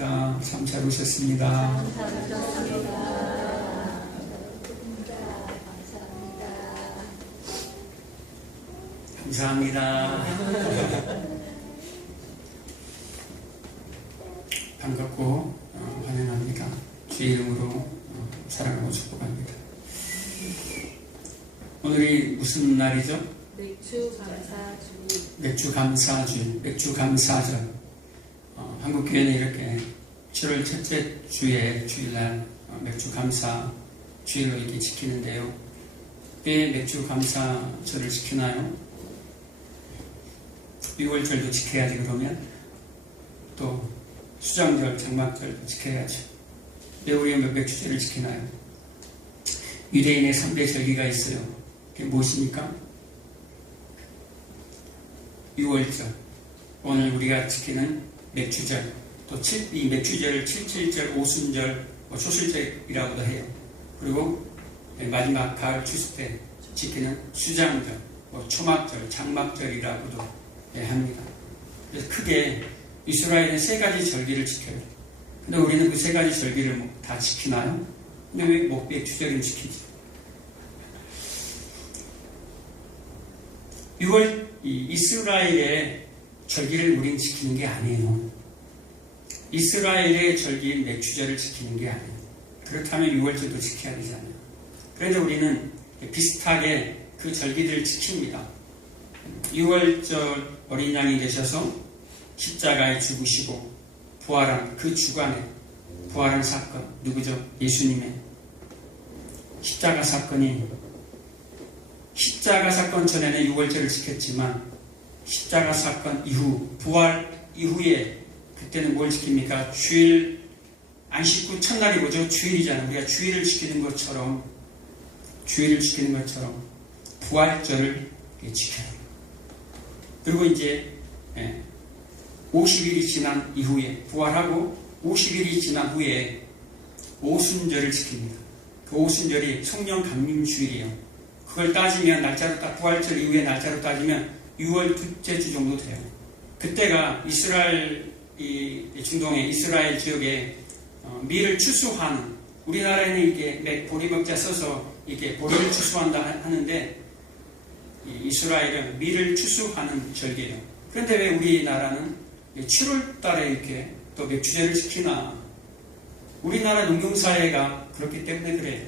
감사합니다. 참 잘 오셨습니다. 감사합니다. 반갑고 환영합니다. 주의 이름으로 사랑하고 축복합니다. 오늘이 무슨 날이죠? 맥주감사주일, 맥주감사절. 한국교회는 이렇게 7월 첫째 주에 주일날 맥주감사주일로 이렇게 지키는데요. 왜 맥주감사절을 지키나요? 6월절도 지켜야지. 그러면 또 수장절, 장막절도 지켜야죠. 왜 우리가 맥주절을 지키나요? 유대인의 3대 절기가 있어요. 그게 무엇입니까? 6월절, 오늘 우리가 지키는 맥주절, 또 이 맥주절을 77절, 오순절, 초술절이라고도 해요. 그리고 마지막 가을 추수 때 지키는 수장절, 초막절, 장막절이라고도 합니다. 그래서 크게 이스라엘은 3가지 절기를 지켜요. 근데 우리는 그 3가지 절기를 다 지키나요? 근데 왜 맥주절은 지키지? 6월 이스라엘의 절기를 우린 지키는 게 아니에요. 이스라엘의 절기인 맥주절을 지키는 게 아니에요. 그렇다면 6월절도 지켜야 되잖아요. 그런데 우리는 비슷하게 그 절기들을 지킵니다. 6월절 어린 양이 되셔서 십자가에 죽으시고 부활한 그 주간에 부활한 사건, 누구죠? 예수님의 십자가 사건이, 십자가 사건 전에는 6월절을 지켰지만 십자가 사건 이후, 부활 이후에 그때는 뭘 지킵니까? 주일, 안식구 첫날이 뭐죠? 주일이잖아요. 우리가 주일을 지키는 것처럼 부활절을 지켜요. 그리고 이제 50일이 지난 이후에, 부활하고 50일이 지난 후에 오순절을 지킵니다. 그 오순절이 성령 감림 주일이에요. 그걸 따지면 날짜로 부활절 이후에 날짜로 따지면 6월 둘째 주 정도 돼요. 그때가 이스라엘 중동의 이스라엘 지역에 밀을 추수하는, 우리나라에는 이게 보리먹자 써서 이게 보리를 추수한다 하는데 이스라엘은 밀을 추수하는 절기예요. 그런데 왜 우리나라는 7월 달에 이렇게 또 맥주절을 지키나? 우리나라 농경사회가 그렇기 때문에 그래요.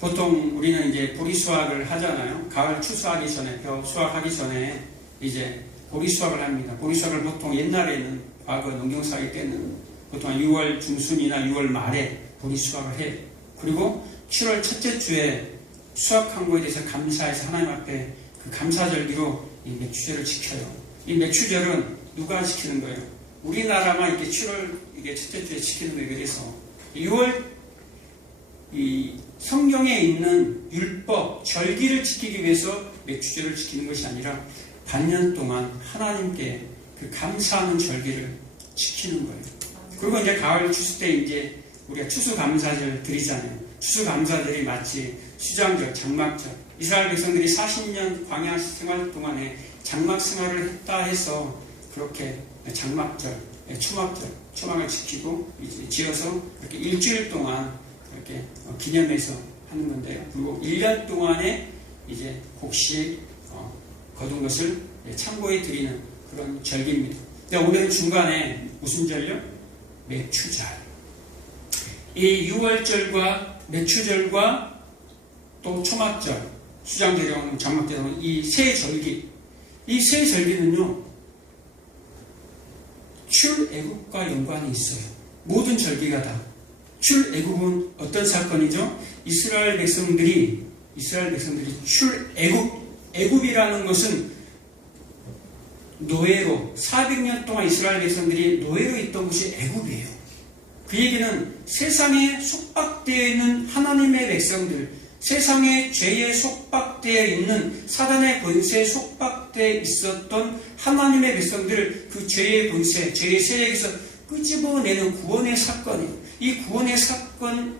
보통 우리는 이제 보리 수확을 하잖아요. 가을 추수하기 전에, 벼 수확하기 전에 이제 보리 수확을 합니다. 보리 수확을 보통 옛날에는, 과거 농경사회 때는 보통 6월 중순이나 6월 말에 보리 수확을 해요. 그리고 7월 첫째 주에 수확한 거에 대해서 감사해서 하나님 앞에 그 감사절기로 이 맥주절을 지켜요. 이 맥주절은 누가 지키는 거예요? 우리나라만 이렇게 7월 이게 첫째 주에 지키는 거예요. 그래서 6월 이 성경에 있는 율법, 절기를 지키기 위해서 맥주절을 지키는 것이 아니라 반년 동안 하나님께 그 감사하는 절기를 지키는 거예요. 그리고 이제 가을 추수 때 이제 우리가 추수감사절 드리잖아요. 추수감사절이 마치 수장절, 장막절. 이스라엘 백성들이 40년 광야 생활 동안에 장막 생활을 했다 해서 그렇게 장막절, 초막을 지키고 지어서 이렇게 일주일 동안 이렇게 기념해서 하는 건데요. 그리고 1년 동안에 이제 곡식 거둔 것을 참고해 드리는 그런 절기입니다. 근데 오늘은 중간에 무슨 절요? 맥주절. 이 6월절과 맥주절과 또 초막절, 수장절용, 장막절용, 이 세 절기, 이 세 절기는요 출애굽과 연관이 있어요. 모든 절기가 다. 출애굽은 어떤 사건이죠? 이스라엘 백성들이 애굽이라는 것은 노예로, 400년 동안 이스라엘 백성들이 노예로 있던 곳이 애굽이에요. 그 얘기는 세상에 속박되어 있는 하나님의 백성들, 세상에 죄에 속박되어 있는 사단의 권세에 속박되어 있었던 하나님의 백성들을 그 죄의 권세, 죄의 세력에서 끄집어내는 구원의 사건이에요. 이 구원의 사건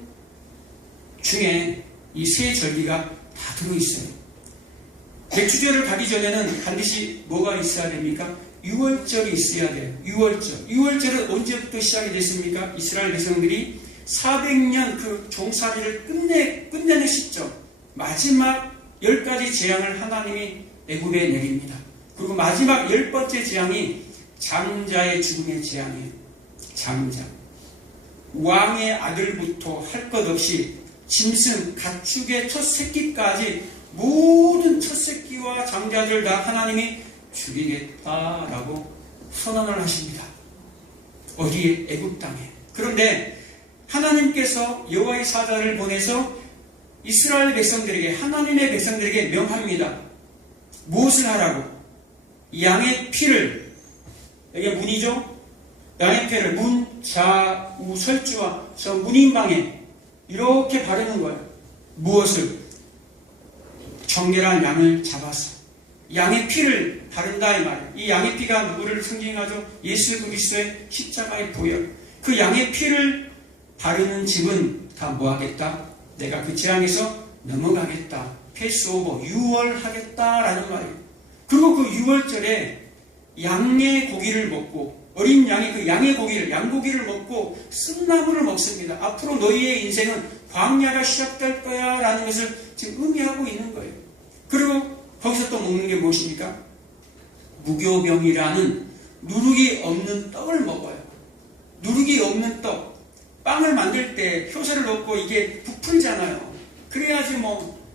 중에 이 세 절기가 다 들어있어요. 맥주절을 가기 전에는 반드시 뭐가 있어야 됩니까? 유월절이 있어야 돼요. 유월절. 유월절은 언제부터 시작이 됐습니까? 이스라엘 백성들이 400년 그 종살이를 끝내는 시점, 마지막 10가지 재앙을 하나님이 애굽에 내립니다. 그리고 마지막 10번째 재앙이 장자의 죽음의 재앙이에요. 장자. 왕의 아들부터 할 것 없이 짐승, 가축의 첫 새끼까지 모든 첫 새끼와 장자들 다 하나님이 죽이겠다라고 선언을 하십니다. 어디에? 애굽 땅에. 그런데 하나님께서 여호와의 사자를 보내서 이스라엘 백성들에게, 하나님의 백성들에게 명합니다. 무엇을 하라고? 양의 피를, 이게 문이죠? 양의 피를 문, 자, 우, 설주와 저 문인방에 이렇게 바르는 거예요. 무엇을? 정결한 양을 잡아서 양의 피를 바른다 이 말이에요. 이 양의 피가 누구를 상징하죠? 예수 그리스도의 십자가의 보혈. 그 양의 피를 바르는 집은 다 뭐하겠다? 내가 그 재앙에서 넘어가겠다. 패스오버, 유월하겠다라는 말이에요. 그리고 그 유월절에 양의 고기를 먹고, 어린 양이 그 양의 고기를, 양고기를 먹고 쓴나물을 먹습니다. 앞으로 너희의 인생은 광야가 시작될 거야 라는 것을 지금 의미하고 있는 거예요. 그리고 거기서 또 먹는 게 무엇입니까? 무교병이라는 누룩이 없는 떡을 먹어요. 누룩이 없는 떡. 빵을 만들 때 효소를 넣고 이게 부풀잖아요. 그래야지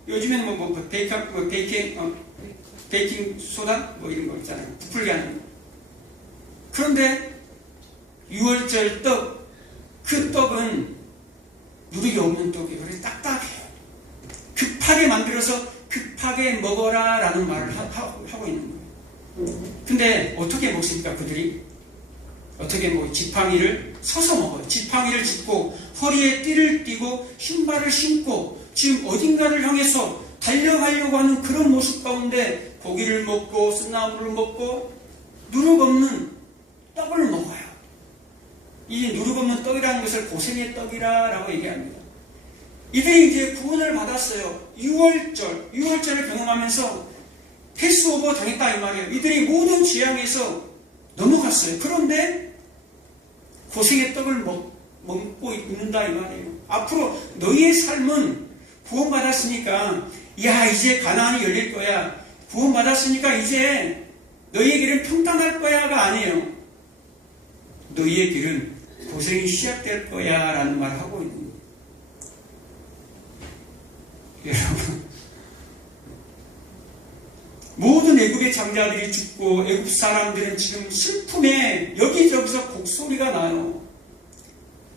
요즘에는 베이킹 소다 이런 거 있잖아요. 부풀게 하는 거. 그런데 6월절 떡, 그 떡은 누룩이 없는 떡이에요. 그래서 딱딱해요. 급하게 만들어서 급하게 먹어라 라는 말을 하고 있는 거예요. 근데 어떻게 먹습니까? 그들이 어떻게 지팡이를 서서 먹어요. 지팡이를 짚고 허리에 띠를 띠고 신발을 신고 지금 어딘가를 향해서 달려가려고 하는 그런 모습 가운데 고기를 먹고 쓴나물을 먹고 누룩 없는 떡을 먹어요. 이 누룩 없는 떡이라는 것을 고생의 떡이라고 얘기합니다. 이들이 이제 구원을 받았어요. 6월절을 경험하면서 패스오버 당했다 이 말이에요. 이들이 모든 재앙에서 넘어갔어요. 그런데 고생의 떡을 먹고 있는다 이 말이에요. 앞으로 너희의 삶은 구원받았으니까 이제 가나안이 열릴 거야. 구원받았으니까 이제 너희의 길은 평탄할 거야가 아니에요. 너희의 길은 고생이 시작될 거야 라는 말을 하고 있는 거예요. 여러분, 모든 애굽의 장자들이 죽고 애굽 사람들은 지금 슬픔에 여기저기서 곡소리가 나요.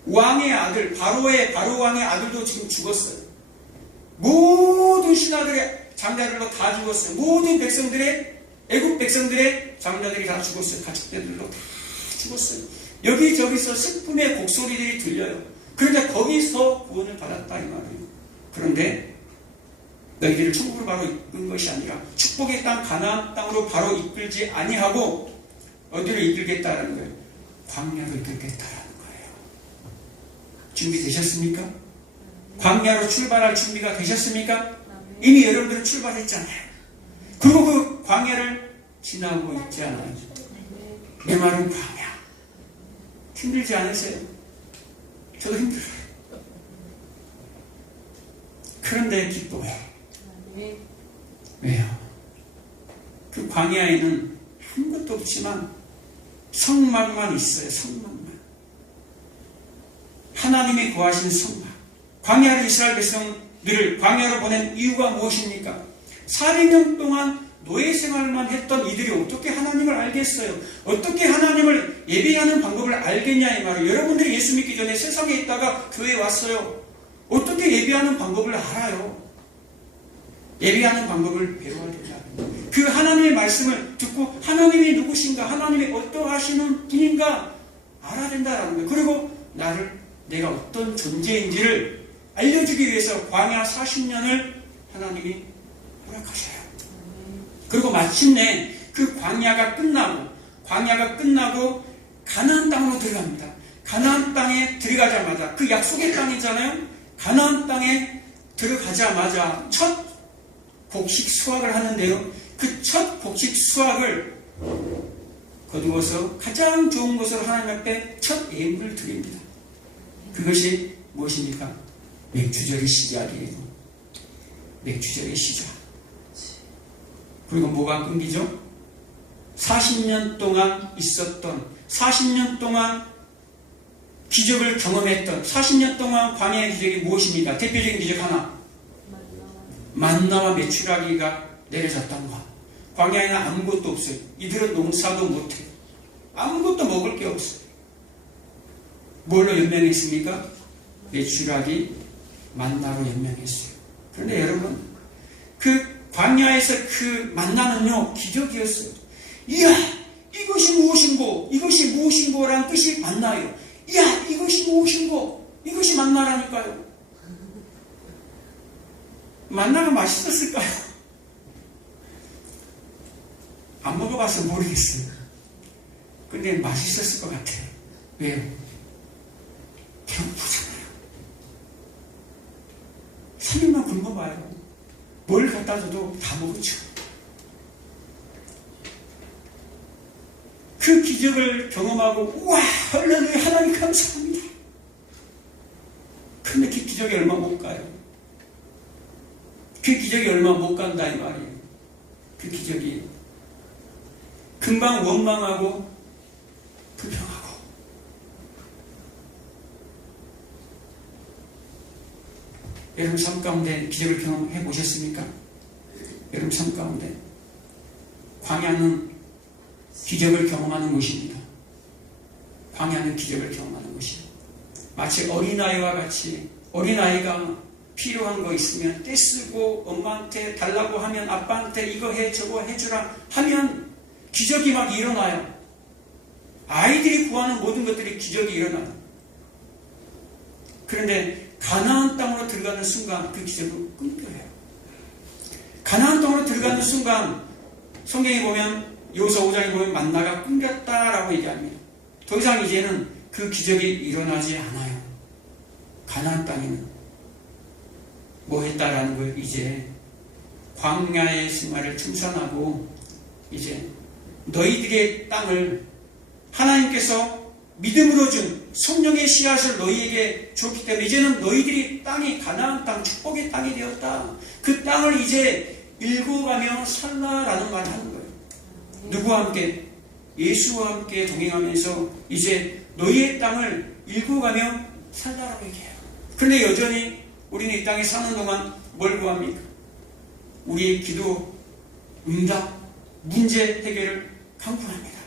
왕의 아들, 바로 왕의 아들도 지금 죽었어요. 모든 신하들의 장자들도 다 죽었어요. 모든 애굽 백성들의 장자들이 다 죽었어요. 가축들도 다 죽었어요. 여기저기서 슬픔의 곡소리들이 들려요. 그런데 거기서 구원을 받았다 이 말이에요. 그런데 너희들을 천국으로 바로 이끈 것이 아니라 축복의 땅 가나안 땅으로 바로 이끌지 아니하고 어디로 이끌겠다라는 거예요? 광야로 이끌겠다라는 거예요. 준비되셨습니까? 광야로 출발할 준비가 되셨습니까? 이미 여러분들은 출발했잖아요. 그리고 그 광야를 지나고 있지 않아요. 내 말은 광야. 힘들지 않으세요? 저도 힘들어요. 그런데 기뻐요. 왜요? 그 광야에는 아무것도 없지만 성막만 있어요. 성막만. 하나님이 구하신 성막. 광야를 이스라엘 백성들을 광야로 보낸 이유가 무엇입니까? 400년 동안 노예 생활만 했던 이들이 어떻게 하나님을 알겠어요? 어떻게 하나님을 예배하는 방법을 알겠냐 이 말이에요. 여러분들이 예수 믿기 전에 세상에 있다가 교회에 왔어요. 어떻게 예배하는 방법을 알아요? 예배하는 방법을 배워야 된다. 그 하나님의 말씀을 듣고 하나님이 누구신가, 하나님이 어떠하시는 분인가 알아야 된다라는 거예요. 그리고 내가 어떤 존재인지를 알려주기 위해서 광야 40년을 하나님이 허락하셔요. 그리고 마침내 그 광야가 끝나고 가나안 땅으로 들어갑니다. 가나안 땅에 들어가자마자, 그 약속의 땅이잖아요. 가나안 땅에 들어가자마자 첫 곡식 수확을 하는데요. 그 첫 곡식 수확을 거두어서 가장 좋은 것으로 하나님 앞에 첫 예물을 드립니다. 그것이 무엇입니까? 맥주절의 시작이에요. 맥주절의 시작. 그리고 뭐가 끊기죠? 40년 동안 있었던, 40년 동안 기적을 경험했던, 40년 동안 광야의 기적이 무엇입니까? 대표적인 기적 하나. 만나와 메추라기가 내려졌다는 것. 광야에는 아무것도 없어요. 이들은 농사도 못해요. 아무것도 먹을 게 없어요. 뭘로 연명했습니까? 메추라기, 만나로 연명했어요. 그런데 여러분, 그 광야에서 그 만나는요, 기적이었어요. 이야, 이것이 무엇인고, 이것이 무엇인고 라는 뜻이 만나요. 이야, 이것이 무엇인고, 이것이 만나라니까요. 만나가 맛있었을까요? 안 먹어봐서 모르겠어요. 근데 맛있었을 것 같아요. 왜요? 배고프잖아요. 3일만 굶어봐요. 뭘 갖다 줘도 다 먹었죠. 그 기적을 경험하고 우와, 할렐루야, 하나님 감사합니다. 근데 그 기적이 얼마 못 가요. 그 기적이 얼마 못 간다 이 말이에요. 그 기적이 금방 원망하고 불평하고. 여러분 삶 가운데 기적을 경험해 보셨습니까? 여러분 삶 가운데 광야는 기적을 경험하는 곳입니다. 광야는 기적을 경험하는 곳이에요. 마치 어린아이와 같이 어린아이가 필요한 거 있으면 떼쓰고 엄마한테 달라고 하면 아빠한테 이거 해 저거 해주라 하면 기적이 막 일어나요. 아이들이 구하는 모든 것들이 기적이 일어나요. 그런데 가나안 땅으로 들어가는 순간 그 기적은 끊겨요. 가나안 땅으로 들어가는 순간 성경에 보면 여호수아 5장에 보면 만나가 끊겼다라고 얘기합니다. 더 이상 이제는 그 기적이 일어나지 않아요. 가나안 땅에는 뭐 했다라는 걸 이제 광야의 생활을 청산하고 이제 너희들의 땅을 하나님께서 믿음으로 준 성령의 씨앗을 너희에게 줬기 때문에 이제는 너희들이 땅이 가나안 땅, 축복의 땅이 되었다. 그 땅을 이제 일궈가며 살라라는 말을 하는 거예요. 누구와 함께? 예수와 함께 동행하면서 이제 너희의 땅을 일궈가며 살라라고 얘기해요. 그런데 여전히 우리는 이 땅에 사는 동안 뭘 구합니까? 우리의 기도, 응답, 문제 해결을 강구합니다.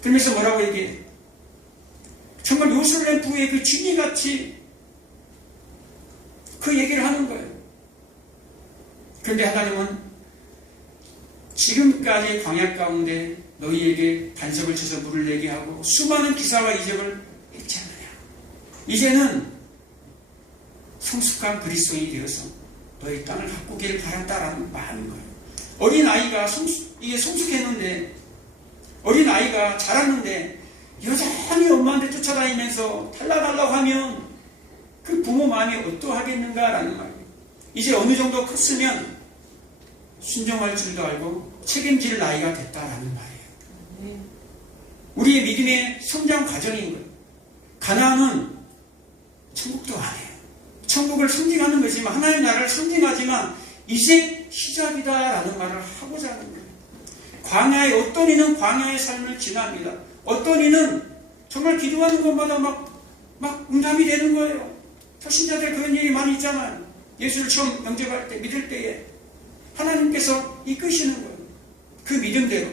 그러면서 뭐라고 얘기해요? 정말 요술렘 부의 그 진리같이 그 얘기를 하는 거예요. 그런데 하나님은 지금까지 광야 가운데 너희에게 반석을 쳐서 물을 내게 하고 수많은 기사와 이적을 했지 않느냐. 이제는 성숙한 그리스도인이 되어서 너희 땅을 가꾸기를 바란다라는 마음인 거예요. 어린아이가 이게 성숙했는데 어린아이가 자랐는데 여전히 엄마한테 쫓아다니면서 달라달라고 하면 그 부모 마음이 어떠하겠는가라는 말이에요. 이제 어느 정도 컸으면 순종할 줄도 알고 책임질 나이가 됐다라는 말이에요. 우리의 믿음의 성장 과정인 거예요. 가나안은 천국도 아니에요. 천국을 상징하는 거지만 하나님의 나라를 상징하지만 이제 시작이다라는 말을 하고자 하는 거예요. 광야에 어떤 이는 광야의 삶을 지납니다. 어떤 이는 정말 기도하는 것마다 막 응답이 되는 거예요. 초신자들 그런 일이 많이 있잖아요. 예수를 처음 영접할 때, 믿을 때에 하나님께서 이끄시는 거예요. 그 믿음대로.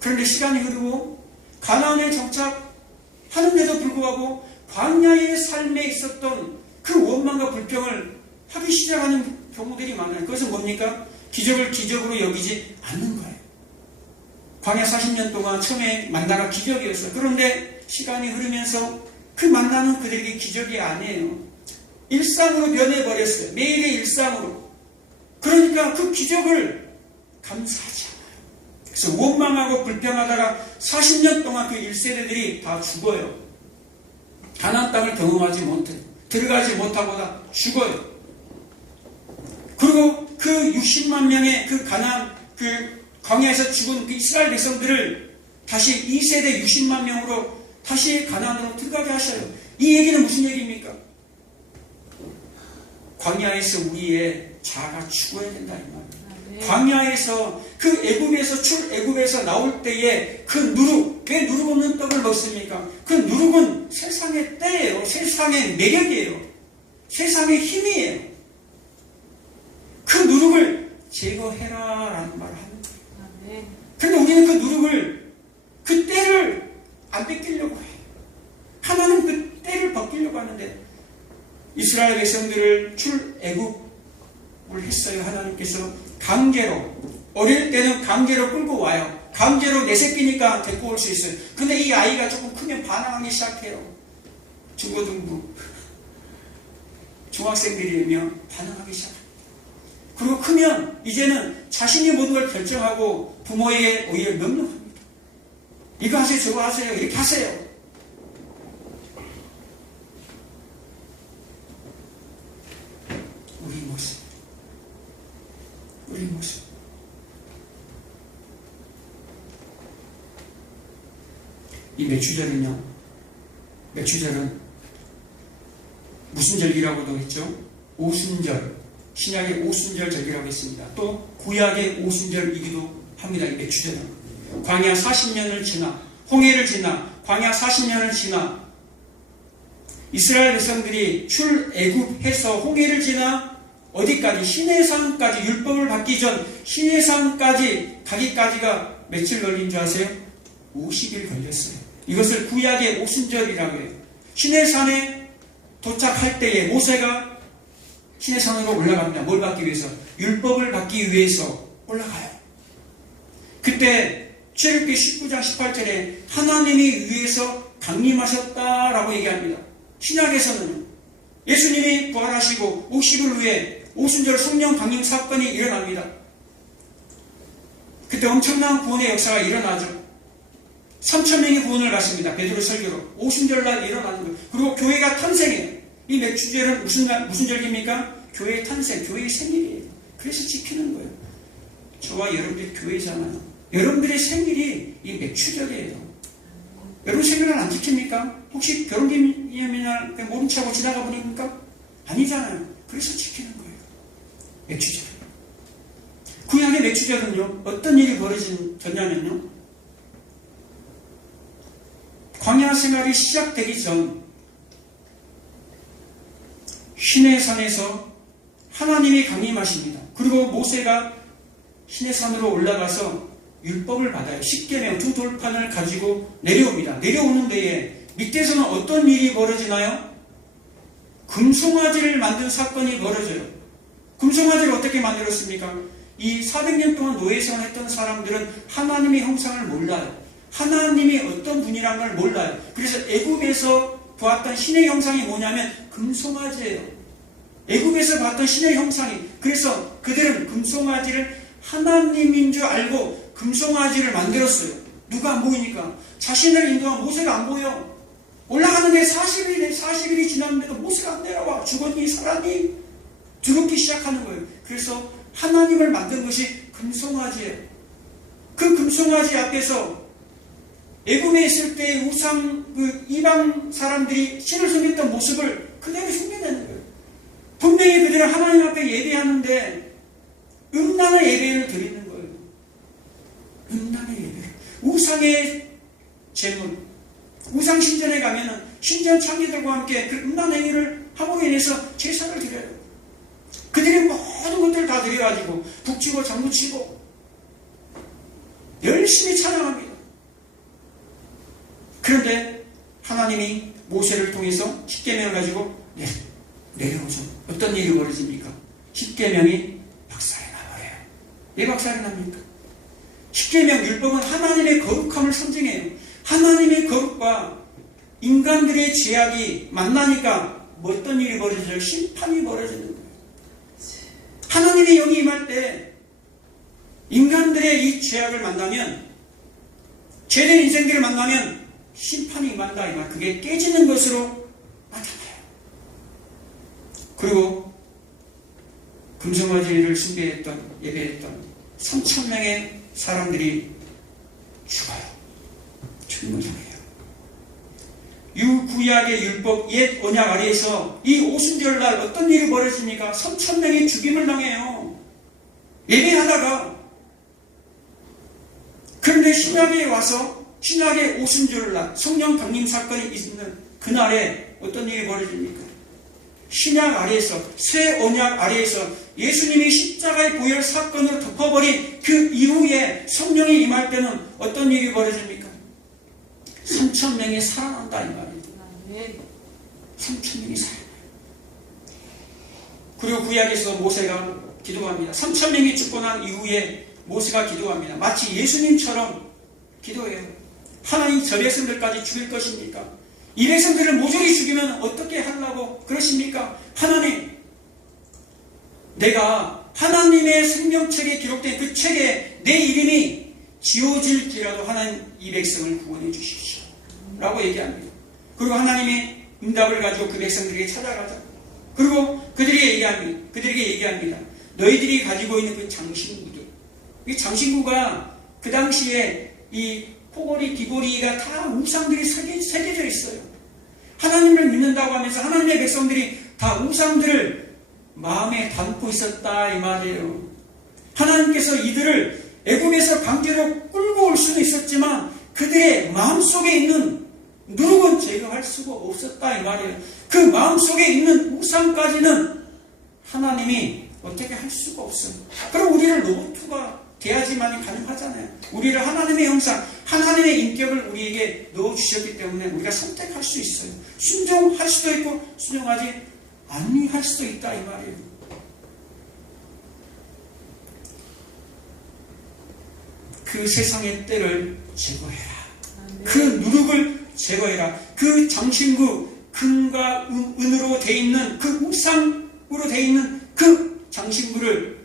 그런데 시간이 흐르고 가나안에 정착하는데도 불구하고 광야의 삶에 있었던 그 원망과 불평을 하기 시작하는 경우들이 많아요. 그것은 뭡니까? 기적을 기적으로 여기지 않는 거예요. 광야 40년 동안 처음에 만나가 기적이었어요. 그런데 시간이 흐르면서 그 만나는 그들에게 기적이 아니에요. 일상으로 변해버렸어요. 매일의 일상으로. 그러니까 그 기적을 감사하지 않아요. 그래서 원망하고 불평하다가 40년 동안 그 1세대들이 다 죽어요. 가나안 땅을 경험하지 못해요. 들어가지 못하고 다 죽어요. 그리고 그 60만 명의 그 가나안, 그 광야에서 죽은 그 이스라엘 백성들을 다시 2세대 60만 명으로 다시 가나안으로 들어가게 하셔요. 이 얘기는 무슨 얘기입니까? 광야에서 우리의 자아가 죽어야 된다 이 말이에요. 광야에서 그 애굽에서 출애굽에서 나올 때에 그 누룩, 왜 누룩 없는 떡을 먹습니까? 그 누룩은 세상의 때예요. 세상의 매력이에요. 세상의 힘이에요. 그 누룩을 제거해라라는 말을 하는 거예요. 그런데 우리는 그 누룩을, 그 때를 안 뺏기려고 해요. 하나는 그 때를 벗기려고 하는데 이스라엘 백성들을 출애굽을 했어요. 하나님께서 강제로, 어릴 때는 강제로 끌고 와요. 강제로 내 새끼니까 데리고 올 수 있어요. 근데 이 아이가 조금 크면 반항하기 시작해요. 중고등부 중학생들이면 반항하기 시작합니다. 그리고 크면 이제는 자신이 모든 걸 결정하고 부모에게 오히려 명령합니다. 이거 하세요, 저거 하세요, 이렇게 하세요. 우리 모습. 이 매추절은요, 매추절은 무슨 절기라고도 했죠? 오순절, 신약의 오순절 절기라고 했습니다. 또 구약의 오순절이기도 합니다. 이 매추절은 광야 40년을 지나, 홍해를 지나, 광야 40년을 지나 이스라엘 백성들이 출애굽해서 홍해를 지나 어디까지? 시내산까지, 율법을 받기 전 시내산까지 가기까지가 며칠 걸린 줄 아세요? 50일 걸렸어요. 이것을 구약의 오순절이라고 해요. 시내산에 도착할 때에 모세가 시내산으로 올라갑니다. 뭘 받기 위해서? 율법을 받기 위해서 올라가요. 그때 출애굽기 19장 18절에 하나님이 위에서 강림하셨다라고 얘기합니다. 신약에서는 예수님이 부활하시고 50일 후에 오순절 성령 강림 사건이 일어납니다. 그때 엄청난 구원의 역사가 일어나죠. 3,000명이 구원을 받습니다. 베드로 설교로. 오순절날 일어나는 거예요. 그리고 교회가 탄생해요. 이 매추절은 무슨 절기입니까? 교회의 탄생, 교회의 생일이에요. 그래서 지키는 거예요. 저와 여러분들이 교회잖아요. 여러분들의 생일이 이 매추절이에요. 여러분 생일을 안 지킵니까? 혹시 결혼기념일이나 모른 척하고 지나가 버립니까? 아니잖아요. 그래서 지키는 거예요. 매추절. 구약의 매추절은요, 어떤 일이 벌어졌냐면요, 광야 생활이 시작되기 전 시내산에서 하나님이 강림하십니다. 그리고 모세가 시내산으로 올라가서 율법을 받아요. 십계명 두 돌판을 가지고 내려옵니다. 내려오는 데에 밑에서는 어떤 일이 벌어지나요? 금송아지를 만든 사건이 벌어져요. 금송아지를 어떻게 만들었습니까? 이 400년 동안 노예생활했던 사람들은 하나님의 형상을 몰라요. 하나님이 어떤 분이란 걸 몰라요. 그래서 애굽에서 보았던 신의 형상이 뭐냐면 금송아지예요. 애굽에서 봤던 신의 형상이, 그래서 그들은 금송아지를 하나님인 줄 알고 금송아지를 만들었어요. 누가 안 보이니까. 자신을 인도한 모세가 안 보여. 올라가는데 40일이 지났는데도 모세가 안 내려와. 죽었니 살았니? 두렵기 시작하는 거예요. 그래서 하나님을 만든 것이 금송아지예요. 그 금송아지 앞에서 애굽에 있을 때 우상, 이방 사람들이 신을 섬겼던 모습을 그대로 흉내내는 거예요. 분명히 그들은 하나님 앞에 예배하는데 음란의 예배를 드리는 거예요. 음란의 예배. 우상의 제물. 우상 신전에 가면은 신전 창기들과 함께 그 음란 행위를 함으로 인해서 제사를 드려요. 그들이 모든 것들을 다 드려가지고 북치고 장구치고 열심히 찬양합니다. 그런데 하나님이 모세를 통해서 십계명을 가지고 내려오죠. 어떤 일이 벌어집니까? 십계명이 박살이 나버려요. 왜 박살이 납니까? 십계명 율법은 하나님의 거룩함을 상징해요. 하나님의 거룩과 인간들의 죄악이 만나니까 어떤 일이 벌어져요? 심판이 벌어지는 거예요. 하나님의 영이 임할 때 인간들의 이 죄악을 만나면, 죄된 인생들을 만나면 심판이 임한다 이 말. 그게 깨지는 것으로 나타나요. 그리고 금송아지를 숭배했던, 예배했던 3,000명의 사람들이 죽어요. 죽음을 당해요. 구약의 율법 옛 언약 아래에서 이 오순절날 어떤 일이 벌어집니까? 3,000명이 죽임을 당해요. 예배하다가. 그런데 신약에 와서 신약의 오순절날 성령 강림 사건이 있는 그날에 어떤 일이 벌어집니까? 신약 아래에서 새 언약 아래에서 예수님이 십자가의 보혈 사건을 덮어버린 그 이후에 성령이 임할 때는 어떤 일이 벌어집니까? 3,000명이 살아난다 이 말이에요. 3,000명이 살아나요. 그리고 구약에서 모세가 기도합니다. 3,000명이 죽고 난 이후에 모세가 기도합니다. 마치 예수님처럼 기도해요. 하나님 저 백성들까지 죽일 것입니까? 이 백성들을 모조리 죽이면 어떻게 하려고 그러십니까? 하나님, 내가 하나님의 생명책에 기록된 그 책에 내 이름이 지워질지라도 하나님 이 백성을 구원해 주십시오 라고 얘기합니다. 그리고 하나님의 응답을 가지고 그 백성들에게 찾아가자. 그리고 그들에게 얘기합니다. 너희들이 가지고 있는 그 장신구들, 이 장신구가 그 당시에 이 코골이, 귀골이가 다 우상들이 새겨져 있어요. 하나님을 믿는다고 하면서 하나님의 백성들이 다 우상들을 마음에 담고 있었다 이 말이에요. 하나님께서 이들을 애굽에서 강제로 끌고 올 수는 있었지만 그들의 마음속에 있는 누룩은 제거할 수가 없었다 이 말이에요. 그 마음속에 있는 우상까지는 하나님이 어떻게 할 수가 없어요. 그럼 우리를 로봇가 돼야지만이 가능하잖아요. 우리를 하나님의 형상, 하나님의 인격을 우리에게 넣어주셨기 때문에 우리가 선택할 수 있어요. 순종할 수도 있고 순종하지 아니할 수도 있다 이 말이에요. 그 세상의 때를 제거해라. 그 누룩을 제거해라. 그 장신구, 금과 은으로 되어 있는 그 우상으로 되어 있는 그 장신구를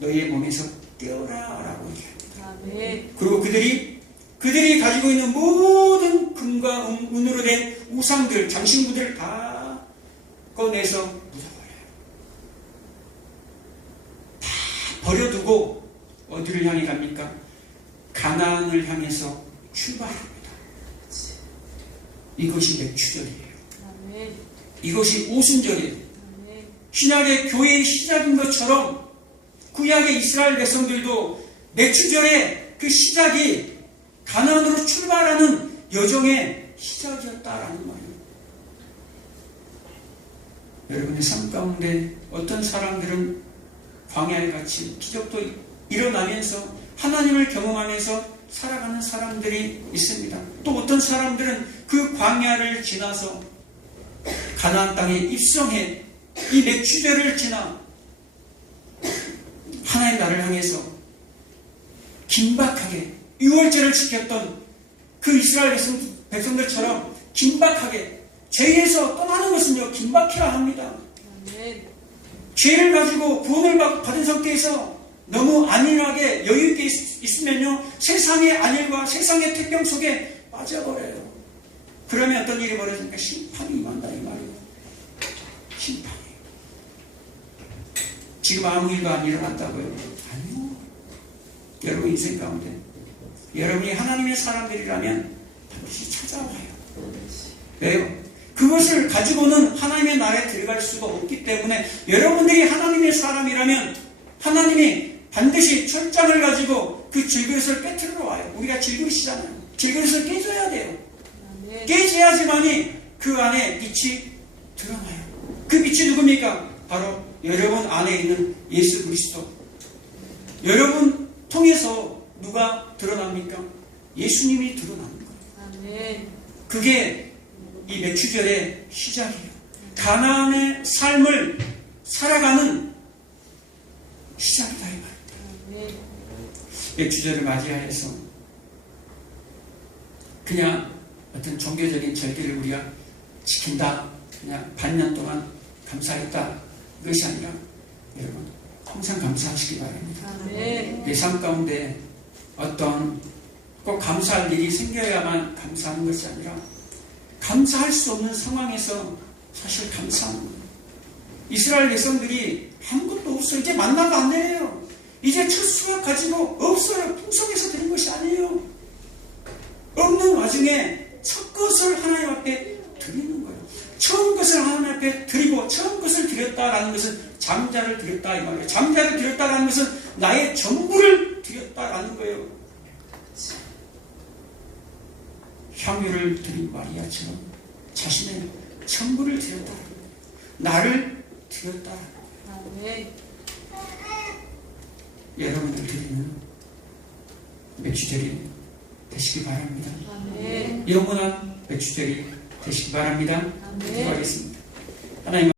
너희의 몸에서 떼어라 라고 얘기합니다. 그리고 그들이 가지고 있는 모든 금과 은으로 된 우상들, 장신구들을 다 꺼내서 묻어버려요. 다 버려두고 어디를 향해 갑니까? 가나안을 향해서 출발합니다. 이것이 맥추절이에요. 이것이 오순절이에요. 신약의 교회의 시작인 것처럼 구약의 이스라엘 백성들도 맥추절의 그 시작이 가나안으로 출발하는 여정의 시작이었다라는 말이에요. 여러분의 삶 가운데 어떤 사람들은 광야에 같이 기적도 일어나면서 하나님을 경험하면서 살아가는 사람들이 있습니다. 또 어떤 사람들은 그 광야를 지나서 가나안 땅에 입성해 이 맥추절을 지나 하나님 나를 향해서 긴박하게 유월절을 지켰던 그 이스라엘 백성들처럼 긴박하게 죄에서 떠나는 것은요 긴박해야 합니다. 죄를 가지고 구원을 받은 상태에서 너무 안일하게 여유있게 있으면요 세상의 안일과 세상의 태평 속에 빠져버려요. 그러면 어떤 일이 벌어집니까? 심판이 임한다 이 말이에요. 심판이. 지금 아무 일도 안 일어났다고요? 아니요. 여러분 인생 가운데 여러분이 하나님의 사람들이라면 반드시 찾아와요. 왜요? 그것을 가지고는 하나님의 나라에 들어갈 수가 없기 때문에 여러분들이 하나님의 사람이라면 하나님이 반드시 철장을 가지고 그 질그릇을 깨트리러 와요. 우리가 질그릇이잖아요. 질그릇을 깨줘야 돼요. 깨져야지만이 그 안에 빛이 드러나요. 그 빛이 누굽니까? 바로 여러분 안에 있는 예수 그리스도. 여러분 통해서 누가 드러납니까? 예수님이 드러나는 거예요. 그게 이 맥추절의 시작이에요. 가나안의 삶을 살아가는 시작이다 이 말입니다. 맥추절을 맞이하여서 그냥 어떤 종교적인 절기를 우리가 지킨다, 그냥 반년 동안 감사했다, 그것이 아니라 여러분 항상 감사하시기 바랍니다. 내 삶 가운데 어떤 꼭 감사할 일이 생겨야만 감사하는 것이 아니라 감사할 수 없는 상황에서 사실 감사하는 거예요. 이스라엘 백성들이 아무것도 없어요. 이제 만나가 안 내려요. 이제 첫 수확 가지고 없어요. 풍성해서 되는 것이 아니에요. 없는 와중에 첫 것을 하나님 앞에 드리는 거예요. 처음 것을 하나님 앞에 드리고 처음 것을 드렸다라는 것은 장자를 드렸다 이 말이에요. 장자를 드렸다라는 것은 나의 전부를 드렸다라는 거예요. 향유를 드린 마리아처럼 자신의 전부를 드렸다. 나를 드렸다. 아멘. 여러분들 드리는 맥주절이 되시기 바랍니다. 아멘. 영원한 맥주절이 되시기 바랍니다. 아멘. 기도하겠습니다. 하나님